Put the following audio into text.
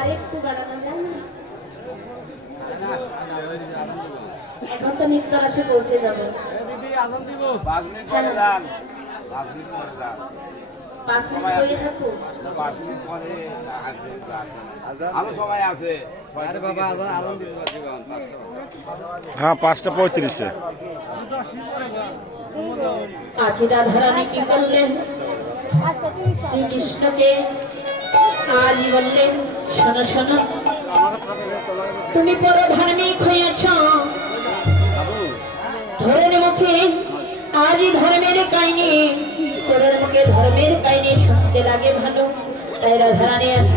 আরেকটু বাড়ানো যায় না? এখন তো নিত্য আসে পৌঁছে যাবো। 5 মিনিট বইয়ে থাকো। হ্যাঁ 5:35। আজি রাধারানী কি করলেন? শ্রীকৃষ্ণকে আজই বললেন, শোনো শোনো, তুমি পরধার্মিক হয়েছ, ধরনের মুখে আজই ধর্মের কাহিনী, সোরের মুখে ধর্মের কাহিনী শুনতে লাগে ভালো। তাই রাধারানী